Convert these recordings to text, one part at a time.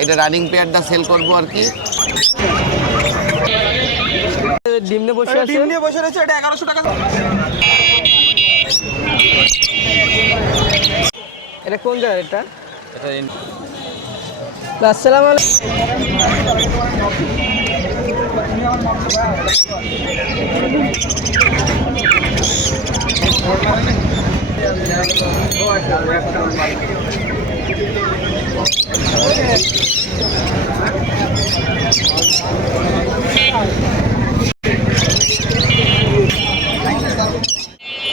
এটা রানিং পেয়ারটা সেল করবো আর কি। ডিম নিয়ে বসে আছে, ডিম নিয়ে বসে রয়েছে, এটা 1100 টাকা। এটা কোন জায়গা? এটা আসসালামু আলাইকুম।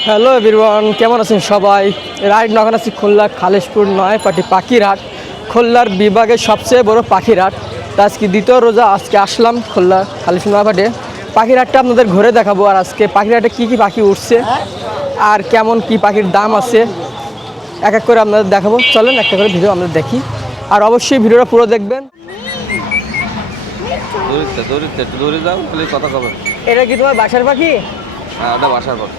হ্যালো এভরিওয়ান, কেমন আছেন সবাই? রাইড নখন আছি খুলনা খালিশপুর নয়াপাটি পাখির হাট, খুলনার বিভাগের সবচেয়ে বড় পাখির হাট। তা আজকে দ্বিতীয় রোজা, আজকে আসলাম খুলনা খালিশপুর নয়াপাটে। পাখির হাটটা আপনাদের ঘুরে দেখাবো, আর আজকে পাখির হাটে কী কী পাখি উঠছে আর কেমন কি পাখির দাম আছে এক এক করে আপনাদের দেখাবো। চলেন একটা করে ভিডিও আমরা দেখি, আর অবশ্যই ভিডিওটা পুরো দেখবেন। দৌড়ে যাও, কথা কবে? এটা কি তোমার বাসার পাখি? হ্যাঁ, ওটা বাসার কথা।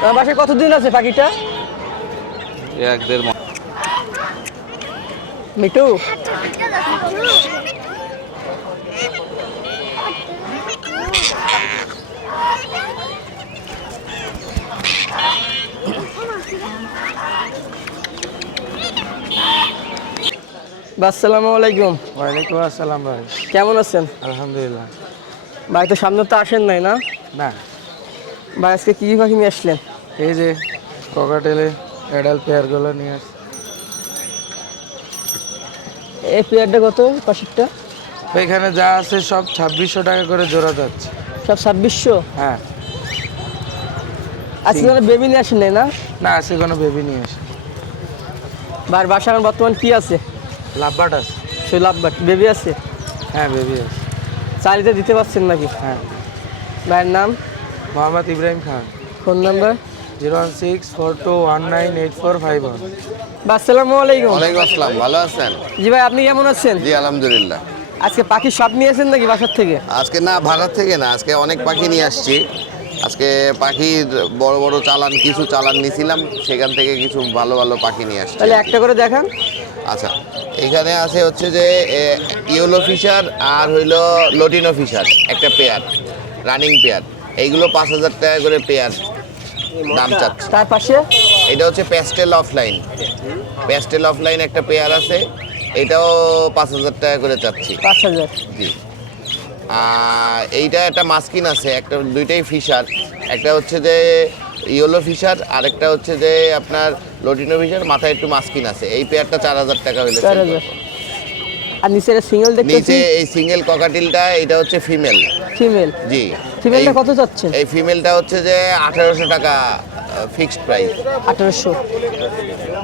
তোমার বাসায় কতদিন আছে পাখিটা? 1-1.5 মাস। মিটু, আসসালামু আলাইকুম। ওয়ালাইকুম আসসালাম ভাই, কেমন আছেন? আলহামদুলিল্লাহ। ভাই তো সামনে তো আসেন নাই না? না, ভাই আজকে কী কী পাখি নিয়ে আসলেন? এই যে ককাটেলে অ্যাডাল্ট পেয়ারগুলো নিয়ে আসছি। এই পেয়ারটা কত পাশেরটা? এখানে যা আছে সব 2600 টাকা করে জোড়া যাচ্ছে। সব 2600? হ্যাঁ। আজকে কোনো বেবি নিয়ে আসেন নাই না? না, আজকে কোনো বেবি নিয়ে আসে। ভাই বাসা এখন বর্তমান কি আছে? লাভবাট আছে। সেই লাভবাট বেবি আছে? হ্যাঁ, বেবি আছে। চালিতে দিতে পারছেন নাকি? হ্যাঁ। ভাইয়ের নাম? মোহাম্মদ ইব্রাহিম খান। Phone number? 01642198451। আসসালামু আলাইকুম। ওয়ালাইকুম আসসালাম, ভালো আছেন? জি ভাই, আপনি কেমন আছেন? জি আলহামদুলিল্লাহ। আজকে পাখি সব নিয়েছেন নাকি বাসার থেকে? আজকে না, ভাড়া থেকে না, আজকে অনেক পাখি নিয়ে আসছি। আজকে পাখির বড় বড় চালান, কিছু চালান নিয়েছিলাম, সেখান থেকে কিছু ভালো ভালো পাখি নিয়ে আসছি। তাহলে একটা করে দেখান। আচ্ছা, এখানে আছে হচ্ছে যে ইয়েলো ফিশার আর হইলো লটিনো ফিশার, একটা পেয়ার, রানিং পেয়ার। এইগুলো 5000 টাকা করে পেয়ার দাম চাচ্ছে। তার পাশে এটা হচ্ছে প্যাস্টেল অফলাইন, প্যাস্টেল অফলাইন একটা পেয়ার আছে, এটাও 5000 টাকা করে চাচ্ছি। 5000? জি। আর এইটা একটা মাস্কিন আছে, একটা দুইটাই ফিশার, একটা হচ্ছে যে ইয়েলো ফিশার আর একটা হচ্ছে যে আপনার লটিনো ফিশার, মাথায় একটু মাস্কিন আছে। এই পেয়ারটা 4000 টাকা হইলে 4000। আর নিচে সিঙ্গেল দেখতেছি। নিচে এই সিঙ্গেল ককাটিলটা, এটা হচ্ছে ফিমেল। ফিমেল? জি। ফিমেলটা কত যাচ্ছেন? এই ফিমেলটা হচ্ছে যে 1800 টাকা ফিক্সড প্রাইস। 1800।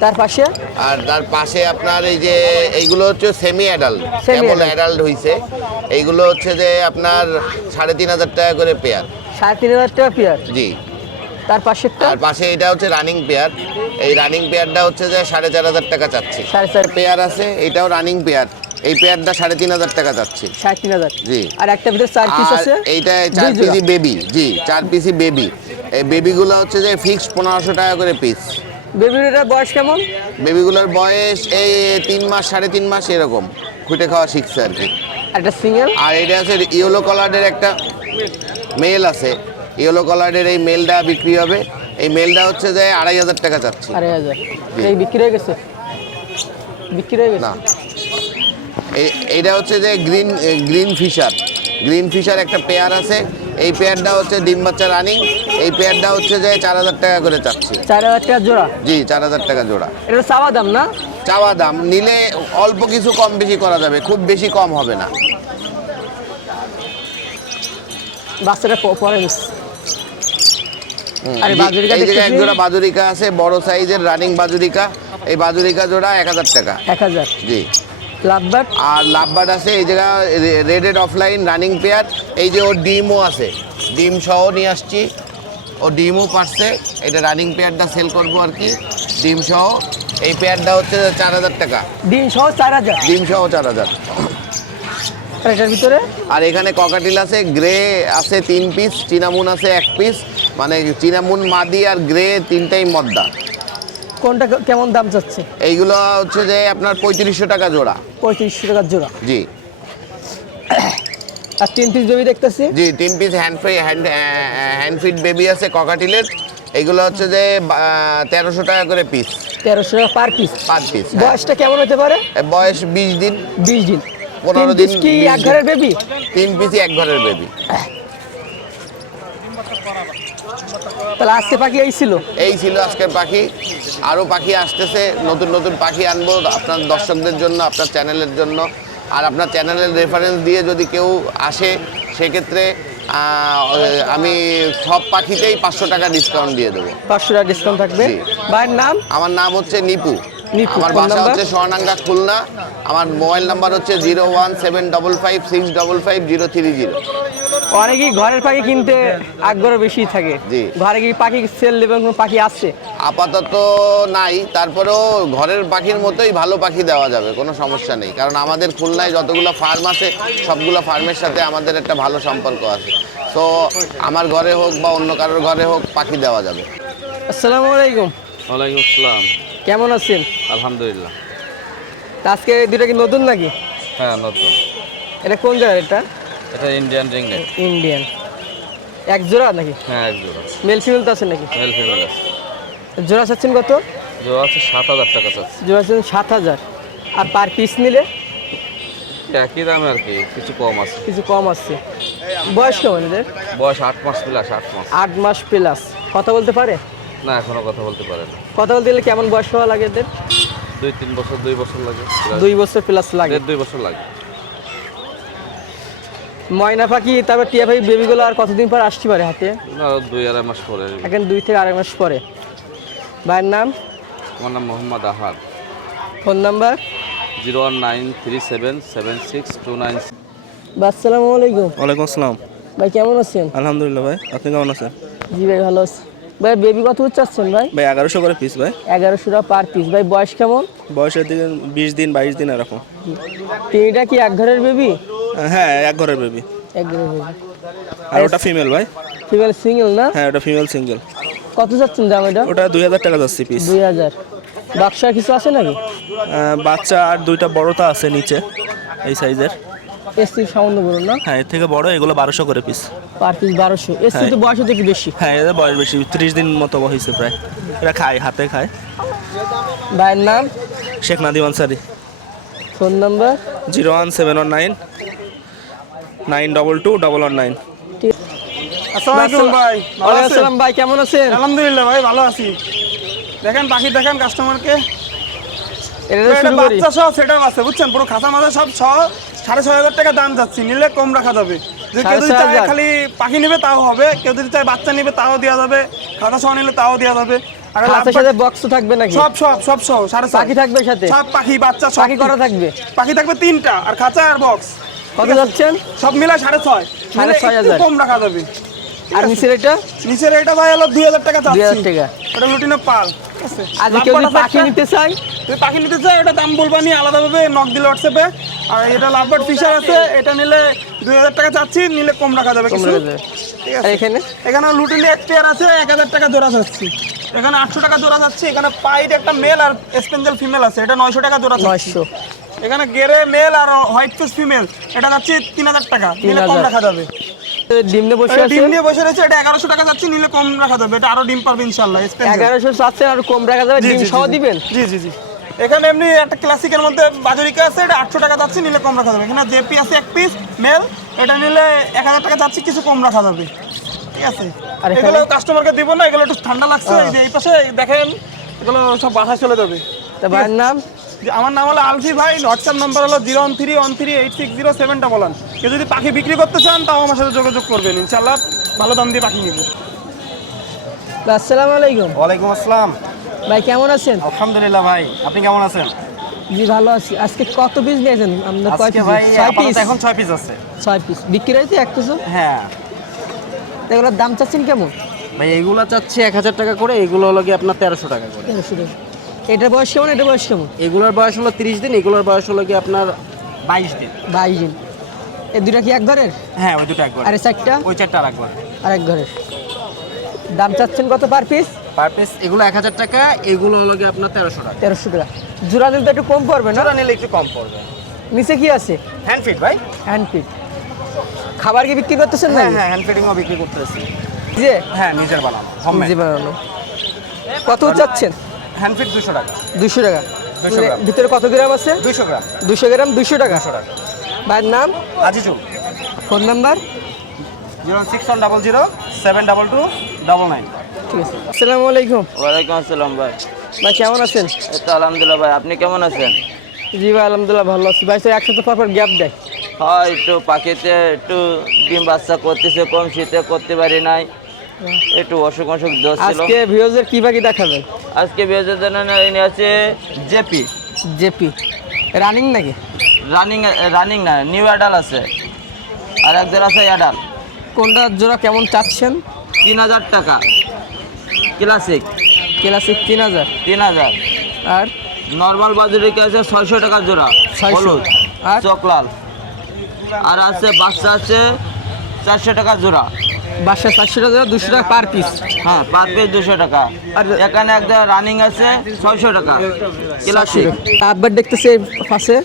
তার পাশে? আর তার পাশে আপনার এই যে এইগুলো হচ্ছে সেমি অ্যাডাল্ট, Semi কেবল adult। অ্যাডাল্ট হইছে। এইগুলো হচ্ছে যে আপনার 3500 টাকা করে পেয়ার। 3500 টাকা পেয়ার? জি। তার পাশেরটা? আর পাশে এটা হচ্ছে রানিং পেয়ার, এই রানিং পেয়ারটা হচ্ছে যে 4500 টাকা চাচ্ছি। 4.5 পেয়ার আছে, এটাও রানিং পেয়ার, এই পেয়ারটা 3500 টাকা যাচ্ছি। 3500? জি। আর একটা ভিতরে 4 পিস আর আছে? এইটা 4 পিসি বেবি। জি, 4 পিসি বেবি। এই বেবিগুলো হচ্ছে যে ফিক্সড 1500 টাকা করে পিস। বেবিটার বয়স কেমন? বেবিগুলোর বয়স এই 3 মাস 3.5 মাস এরকম, খুঁটে খাওয়া শিখছে আর কি। একটা সিঙ্গেল? আর এটা আছে ইয়েলো কালারের একটা মেল আছে, ইয়েলো কালারের এই মেলটা বিক্রি হবে। এই মেলটা হচ্ছে যে 2500 টাকা চাচ্ছি। 2500? এই বিক্রি হয়ে গেছে? বিক্রি হয়ে গেছে না, এইটা হচ্ছে যে গ্রিন ফিশার, গ্রিন ফিশার একটা পেয়ার আছে। এই পেয়ারটা হচ্ছে ডিম বাচ্চা রানিং, এই পেয়ারটা হচ্ছে যে 4000 টাকা করে চাচ্ছি। 4000 টাকা জোড়া? জি, 4000 টাকা জোড়া। এটা চাওয়া দাম না? চাওয়া দাম, নিলে অল্প কিছু কম বেশি করা যাবে, খুব বেশি কম হবে না। বাচ্চাটা পরে নিস। আরে বাজুরিকা এই জায়গায় এক দেখতেছি। জোড়া বাজুরিকা আছে, বড় সাইজের রানিং বাজুরিকা। এই বাজুরিকা জোড়া 1000 টাকা। 1000? জি। লাভবাট? আর লাভবার্ড আছে এই জায়গা রেডেড অফলাইন রানিং পেয়ার। এই যে ওর ডিমও আছে, ডিম সহ নিয়ে আসছি, ও ডিমও পারছে। এটা রানিং পেয়ারটা সেল করবো আর কি, ডিম সহ। এই পেয়ারটা হচ্ছে 4000 টাকা। ডিম সহ 4000? ডিম সহ 4000। এটার ভিতরে? আর এখানে ককাটিল আছে, গ্রে আছে 3 পিস, চিনামুন আছে 1 পিস, মানে চিনামুন মাদি আর গ্রে তিনটাই মদ্দা। কোনটা কেমন দাম যাচ্ছে? এইগুলো হচ্ছে যে আপনার 3500 টাকা জোড়া। 3500 টাকা জোড়া। জি আর 3 পিস বেবি দেখতেছি। জি 3 পিস হ্যান্ড ফিড বেবি আছে ককাটিলের। এইগুলো হচ্ছে যে 1300 টাকা করে পিস। 1300 টাকা পার পিস। Per piece. বয়সটা কেমন হতে পারে? বয়স 20 দিন। 20 দিন। 15 3 দিন। পিস কি এক ঘরের বেবি? 3 পিসই এক ঘরের বেবি। তাহলে আজকে পাখি এই ছিল? এই ছিল আজকের পাখি। আরও পাখি আসতেছে, নতুন নতুন পাখি আনবো আপনার দর্শকদের জন্য, আপনার চ্যানেলের জন্য। আর আপনার চ্যানেলের রেফারেন্স দিয়ে যদি কেউ আসে সেক্ষেত্রে আমি সব পাখিতেই 500 টাকা ডিসকাউন্ট দিয়ে দেবো। 500 টাকা ডিসকাউন্ট থাকবে। জি। ভাইয়ের নাম? আমার নাম হচ্ছে নিপু। নিপু। আমার ফোন বাসা নাম্বার? হচ্ছে সোনাডাঙ্গা, খুলনা। আমার মোবাইল নাম্বার হচ্ছে 017555655 030। অনেকেই ঘরের পাখি কিনতে আগ্রহ বেশি থাকে। জি। ঘরে কি পাখি সেল নেবেন, কোনো পাখি আছে? আপাতত নাই, তারপরেও ঘরের পাখির মতোই ভালো পাখি দেওয়া যাবে, কোনো সমস্যা নেই। কারণ আমাদের খুলনায় যতগুলো ফার্ম আছে সবগুলো ফার্মের সাথে আমাদের একটা ভালো সম্পর্ক আছে। তো আমার ঘরে হোক বা অন্য কারোর ঘরে হোক পাখি দেওয়া যাবে। আসসালামু আলাইকুম। ওয়ালাইকুম আসসালাম। কেমন আছেন? আলহামদুলিল্লাহ। তা আজকে এই দুটো কি নতুন নাকি? হ্যাঁ নতুন। এটা কোন জায়গার? এটা এটা ইন্ডিয়ান রিংনেট। ইন্ডিয়ান। এক জোড়া নাকি? হ্যাঁ এক জোড়া। মেল ফিমেল তো আছে নাকি? মেল ফিমেল আছে। জোড়া চাচ্ছেন কত? জোড়া আছে 7000 টাকা চাচ্ছে। জোড়া চাচ্ছেন 7000। আর পার পিস নিলে একই দামে আর কি, কিছু কম আছে। কিছু কম আসছে। বয়স কেমন এদের? বয়স 8 মাস প্লাস। 8 মাস। 8 মাস প্লাস। কথা বলতে পারে? না এখনো কথা বলতে পারে না। কথা বলতে গেলে কেমন বয়স হওয়া লাগে এদের? 2-3 বছর, 2 বছর লাগে। 2 বছর প্লাস লাগে। 2 বছর লাগে। ময়না পাখি তারপর টিয়া পাখি বেবিগুলো আর কতদিন পর আসতে পারে হাতে? না 2-2.5 মাস পরে। এখন 2 থেকে 2.5 মাস পরে। ভাইয়ের নাম? আমার নাম মোহাম্মদ আহাদ। Phone number? 019377629। আসসালামু আলাইকুম। ওয়ালাইকুম আসসালাম। ভাই কেমন আছেন? আলহামদুলিল্লাহ ভাই, আপনি কেমন আছেন? জি ভাই ভালো আছি। ভাই বেবি কত চাচ্ছেন ভাই? ভাই 1100 করে পিস ভাই। 1100 টাকা পার পিস। ভাই বয়স কেমন? বয়সের দিকে 20 দিন 22 দিন এরকম। এটা কি এক ঘরের বেবি? হ্যাঁ এক ঘরের বেবি। এক ঘরের বেবি। আর ওটা ফিমেল ভাই। ফিমেল সিঙ্গেল না? হ্যাঁ ওটা ফিমেল সিঙ্গেল। কত চাচ্ছেন দাম এটা? ওটা 2000 টাকা যাচ্ছে পিস। 2000। বাক্সা কিছু আছে নাকি? বাচ্চা আর দুইটা বড়টা আছে নিচে এই সাইজের। এসি সামান্য বড় না? হ্যাঁ এর থেকে বড়, এগুলো 1200 করে পিস। Per piece 1200। এসি তো বয়স হচ্ছে কি বেশি? হ্যাঁ এদের বয়স বেশি, 30 দিন মতো হয়েছে প্রায়। এরা খায়, হাতে খায়। ভাইয়ের নাম? শেখ নাদিম আনসারি। Phone number? 01719 922 119। আসসালামু আলাইকুম ভাই, ভালো ওয়ালাইকুম আছেন? আসসালাম ভাই, কেমন আছেন? আলহামদুলিল্লাহ ভাই ভালো আছি। দেখেন পাখি দেখেন কাস্টমারকে। এটা এটা শুরু করি। বাচ্চা সহ সেটাও আছে বুঝছেন, পুরো খাঁচা মাথা সব 6,500 টাকা দাম যাচ্ছে, নিলে কম রাখা যাবে। যে কেউ যদি চায় 6,500 খালি পাখি নেবে তাও হবে, কেউ যদি চায় বাচ্চা নেবে তাও দেওয়া যাবে, খাঁচা সহ নিলে তাও দেওয়া যাবে। আর সাথে সাথে বক্স থাকবে নাকি? সব সব সব সহ 6,500। পাখি থাকবে সাথে? সব পাখি বাচ্চা সব পাখি করা থাকবে? পাখি থাকবে 3টা, আর খাঁচা আর বক্স। কত যাচ্ছেন? সব মিলে 6,500। 6,500 কম রাখা যাবে। আর নিচের এটা? নিচের এটা ভাই হলো 2000 টাকা 2000 চাচ্ছি। টাকা। ওটা লুটিনো পাল, ঠিক আছে? আর যদি কেউ যদি লাভবার্ড পাখি আছে নিতে চায়? যদি পাখি নিতে চায় ওটা দাম বলবা নি আলাদাভাবে, নক দিলে হোয়াটসঅ্যাপে। আর এটা লাভবার্ড ফিশার আছে, এটা নিলে 2000 টাকা চাচ্ছি, নিলে কম রাখা যাবে কম কিছু। রাখা যাবে। ঠিক আর আছে? এখানে? এখানে লুটিনি এক পেয়ার আছে, 1000 টাকা জোড়া চাচ্ছি। এখানে 800 টাকা জোড়া যাচ্ছে। এখানে পাইড একটা মেল আর স্পেঞ্জেল ফিমেল আছে, এটা 900 টাকা জোড়া চাচ্ছি। 900। এখানে গেরে মেল আর হোয়াইট ফেস ফিমেল, এটা যাচ্ছে 3000 টাকা, নিলে কম 3000 রাখা যাবে। ডিম নিয়ে বসে এটা আছে? ডিম নিয়ে বসে রয়েছে, এটা 1100 টাকা যাচ্ছে, নিলে কম রাখা যাবে। এটা আরো ডিম পারবে ইনশাআল্লাহ। স্পেঞ্জেল 1100 চাচ্ছেন আর কম রাখা যাবে, জি, ডিম জি, সহ জি, দিবেন? জি জি জি। এখানে এমনি একটা ক্লাসিকের মধ্যে বাজরিকা আছে, এটা 800 টাকা যাচ্ছে, নিলে কম রাখা যাবে। এখানে জেপি আছে এক পিস মেল, এটা নিলে 1000 টাকা যাচ্ছে, কিছু কম রাখা যাবে। ঠিক আছে? আর এখানে? এগুলো কাস্টমারকে দিব না, এগুলো একটু ঠান্ডা লাগছে। এই যে এই পাশে দেখেন, এগুলো সব বাসায় চলে যাবে। তা ভাইয়ের নাম? যে আমার নাম হলো আলফি ভাই, হোয়াটসঅ্যাপ নাম্বার হলো 013138607 কেউ যদি পাখি বিক্রি করতে চান তাও আমার সাথে যোগাযোগ করবেন, ইনশাআল্লাহ ভালো দাম দিয়ে পাখি নিব। আসসালামু আলাইকুম। ওয়ালাইকুম আসসালাম। ভাই কেমন আছেন? আলহামদুলিল্লাহ ভাই, আপনি কেমন আছেন? জি ভালো আছি। আজকে কত পিস নিয়েছেন? আমরা কয় আজকে পিস? ভাই 6 আপাতত পিস। এখন 6 পিস আছে। 6 পিস বিক্রি হয়েছে এক পিসও? হ্যাঁ এগুলোর দাম চাচ্ছেন কেমন? ভাই, এইগুলো চাচ্ছে 1000 টাকা করে, এগুলো হলো কি আপনার 1300 টাকা করে। 1300 টাকা। এটার বয়স কেমন? এটার বয়স কেমন? এগুলোর বয়স হলো 30 দিন, এগুলোর বয়স হলো কি আপনার 22 দিন। 22 দিন। এই দুটা কি এক ঘরের? হ্যাঁ ওই দুটো একবার, আর এই চারটা? ওই চারটা আর একবার। আর এক ঘরের। দাম চাচ্ছেন কত পার পিস? পার পিস এগুলো 1000 টাকা, এগুলো হলো গিয়ে আপনার 1300 টাকা। 1300 টাকা। জোড়া নিলে তো একটু কম পড়বে না? জোড়া নিলে একটু কম পড়বে। নিচে কি আছে? হ্যান্ড ফিড ভাই। Hand feed. খাবার কি বিক্রি করতেছেন না? হ্যাঁ হ্যাঁ, হ্যান্ড ফিডিংও বিক্রি করতেছি। যে হ্যাঁ, নিজের বানানো হোমমেড। জি বানানো। কত চাচ্ছেন? হ্যান্ড ফিড 200 টাকা। 200 টাকা। 200 গ্রাম। ভিতরে কত গ্রাম আছে? 200 গ্রাম। 200 গ্রাম 200 টাকা। 200 টাকা। ভাইয়ের নাম? আজিজুল। Phone number? 06100 722 99। ঠিক আছে। আসসালামু আলাইকুম। ওয়ালাইকুম আসসালাম ভাই। ভাই কেমন আছেন? এই তো আলহামদুলিল্লাহ ভাই, আপনি কেমন আছেন? জি ভাই আলহামদুলিল্লাহ ভালো আছি। ভাই তো একসাথে পর গ্যাপ দেয়। হয় একটু পাখিতে একটু ডিম বাচ্চা করতেছে, কম শীতে করতে পারি নাই, একটু অসুখ দোষ ছিল। আজকে ভিউজের কি বাকি দেখাবেন? আজকে বিয়ের জন্য এনে আছে জেপি। জেপি রানিং নাকি? রানিং না, নিউ অ্যাডাল আছে, আর একজন আছে অ্যাডাল। কোনটা জোড়া কেমন চাচ্ছেন? 3000 টাকা ক্লাসিক। ক্লাসিক 3000। 3000। আর নর্মাল বাজুরিকা আছে 600 টাকা জোড়া 600। হলুদ আর চকলাল। আর আছে বাচ্চা আছে 400 টাকা জোড়া। বাসা 400 টাকা 200 টাকা পার পিস। হ্যাঁ, পার পিস 200 টাকা। আর এখানে একদম রানিং আছে 600 টাকা ক্লাসিক। আব্বার দেখতেছে পাশে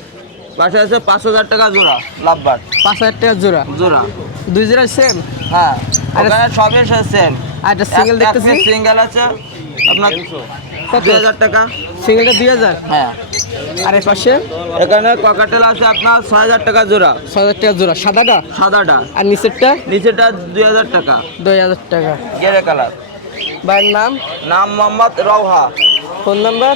পাশে আছে 5000 টাকা জোড়া লাভবার্ড। 5000 টাকা জোড়া। জোড়া দুই জোড়া সেম। হ্যাঁ, আর ওখানে সবই সেম। আর একটা সিঙ্গেল দেখতেছি। সিঙ্গেল আছে আপনার কত? 2000 টাকা। সিঙ্গেলটা 2000। হ্যাঁ, আর এর পাশে এখানে ককাটেল আছে আপনার 6000 টাকা জোড়া 6000 টাকা জোড়া সাদাটা। সাদাটা। আর নিচেরটা নিচেটা 2000 টাকা 2000 টাকা। গেরে কালার। ভাইয়ের নাম? নাম মোহাম্মদ রওহা। Phone number?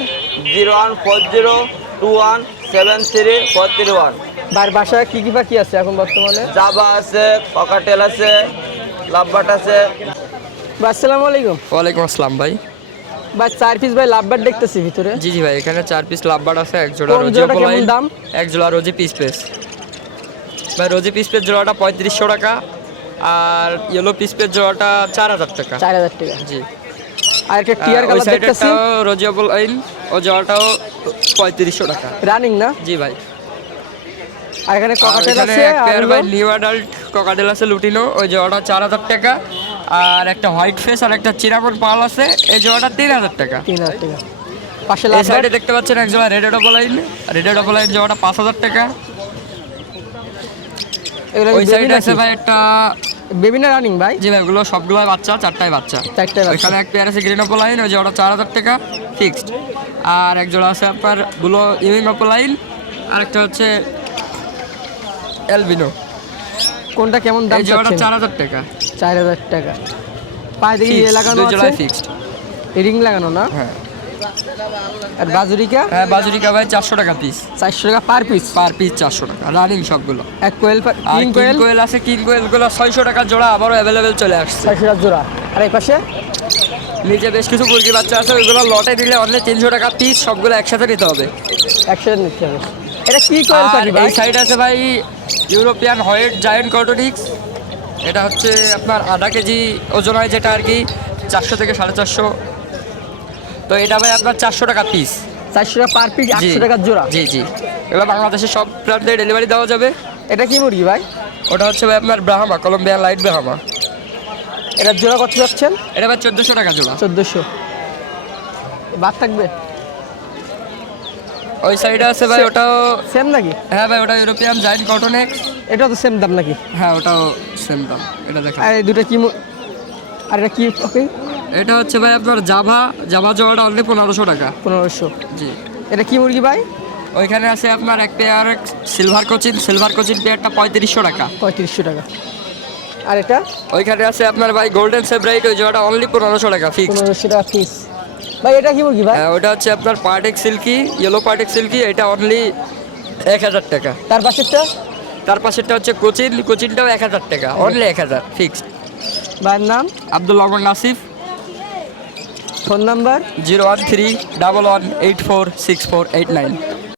01402173431। ভাইয়ের বাসায় কি কি পাখি আছে এখন বর্তমানে? জাবা আছে, ককাটেল আছে, লাভবার্ড আছে। ভাই আসসালামু আলাইকুম। ওয়ালাইকুম আসসালাম ভাই। ভাই 4 পিস ভাই লাভবার্ড দেখতেছি ভিতরে। জি জি ভাই, এখানে 4 পিস লাভবার্ড আছে, এক জোড়া কোন রোজি জোড়াটা কেমন অপোলাইন, দাম? এক জোড়া রোজি পিস পেস। ভাই রোজি পিস পেস জোড়াটা 3500 টাকা, আর ইয়েলো পিস পেস জোড়াটা 4000 টাকা। 4000 টাকা। জি। আর একটা টিয়ার ওই কালার দেখতেছি। সাইডেরটাও রোজি অপোলাইন, ও জোড়াটাও 3500 টাকা। রানিং না? জি ভাই। আর এখানে আর ককাটেল এখানে আছে এক আর পেয়ার হলো ভাই নিউ অ্যাডাল্ট ককাটেল আছে লুটিনো, ওই জোড়াটা 4000 টাকা। আর একটা হোয়াইট ফেস আর একটা চিরামন পাল আছে, এই জোড়াটা 3000 টাকা। 3000 টাকা। পাশে এই লাভবার্ড সাইডে দেখতে পাচ্ছেন এক জোড়া রেড অপোলাইন জোড়াটা 5000 টাকা। এগুলো ওই সাইডে আছে ভাই একটা বেবি না রানিং ভাই? জি ভাই, ওগুলো সবগুলো বাচ্চা, 4টাই বাচ্চা। 4টাই বাচ্চা। ওইখানে এক পেয়ার আছে গ্রিন অপোলাইন, ওই জোড়া 4000 টাকা ফিক্সড। আর এক জোড়া আছে আপনার গুলো ইউনিন অপোলাইন, আর একটা হচ্ছে এলবিনো। কোনটা কেমন দাম এই জোড়াটা চাচ্ছেন? 4000 টাকা 4000 টাকা। পায়ে দেখি ইয়ে লাগানো দুই আছে? জোড়ায় ফিক্সড। রিং লাগানো না? হ্যাঁ আর বাজুরিকা? হ্যাঁ, বাজুরিকা ভাই 400 টাকা পিস। 400 টাকা পার পিস। পার পিস 400 টাকা, রানিং সবগুলো। এক কোয়েল আর কিং কোয়েল কোয়েল আছে, কিং কোয়েলগুলো 600 টাকা জোড়া, আবারও অ্যাভেলেবেল চলে আসছে। 600 টাকা জোড়া। আর এই পাশে নিচে বেশ কিছু মুরগি বাচ্চা আছে, ওইগুলো লটে নিলে অনলি 300 টাকা পিস, সবগুলো একসাথে নিতে হবে। 100 নিতে হবে। এটা কি কোয়েল আর পাখি ভাই? এই সাইড আছে ভাই ইউরোপিয়ান হোয়াইট জায়ান্ট কর্টোনিক্স। এটা হচ্ছে আপনার আধা কেজি ওজন হয়, যেটা আর কি 400 থেকে 450। তো এটা ভাই আপনার 400 টাকা পিস। 400 টাকা পার পিস, জি 800 টাকা জোড়া। জি জি, এগুলো বাংলাদেশের সব প্রান্তে ডেলিভারি দেওয়া যাবে। এটা কি মুরগি ভাই? ওটা হচ্ছে ভাই আপনার ব্রাহ্মা, কলম্বিয়ান লাইট ব্রাহ্মা। এটা জোড়া কত যাচ্ছেন? এটা ভাই 1400 টাকা জোড়া। 1400। বাদ থাকবে? ওই সাইডে আছে ভাই, ওটাও সেম নাকি? হ্যাঁ ভাই, ওটা ইউরোপিয়ান জায়ান্ট কর্টোনিক্স। এটাও তো সেম দাম নাকি? হ্যাঁ, ওটাও সেম দাম। এটা দেখেন, আর এই দুটো কি আর এটা কি ওকে? এটা হচ্ছে ভাই আপনার জাভা জোড়াটা অনলি 1500 টাকা। 1500। জি। এটা কি মুরগি ভাই? ওইখানে আছে আপনার এক পেয়ার সিলভার কোচিন পেয়ারটা 3500 টাকা। 3500 টাকা। আর এটা? ওইখানে আছে আপনার ভাই গোল্ডেন সেব্রাইট, ওই জোড়াটা অনলি 1500 টাকা ফিক্সড। 1500 টাকা পিস। ভাই এটা কি মুরগি ভাই? হ্যাঁ, ওটা হচ্ছে আপনার পার্টেক সিল্কি, ইয়েলো পার্টেক সিল্কি, এটা অনলি 1000 টাকা। তার পাশেরটা? তার পাশেরটা হচ্ছে কোচিনটাও 1000 টাকা, অনলি 1000 ফিক্সড। ভাইয়ের নাম? আব্দুল রহমান নাসিফ। Phone number? 01311846489।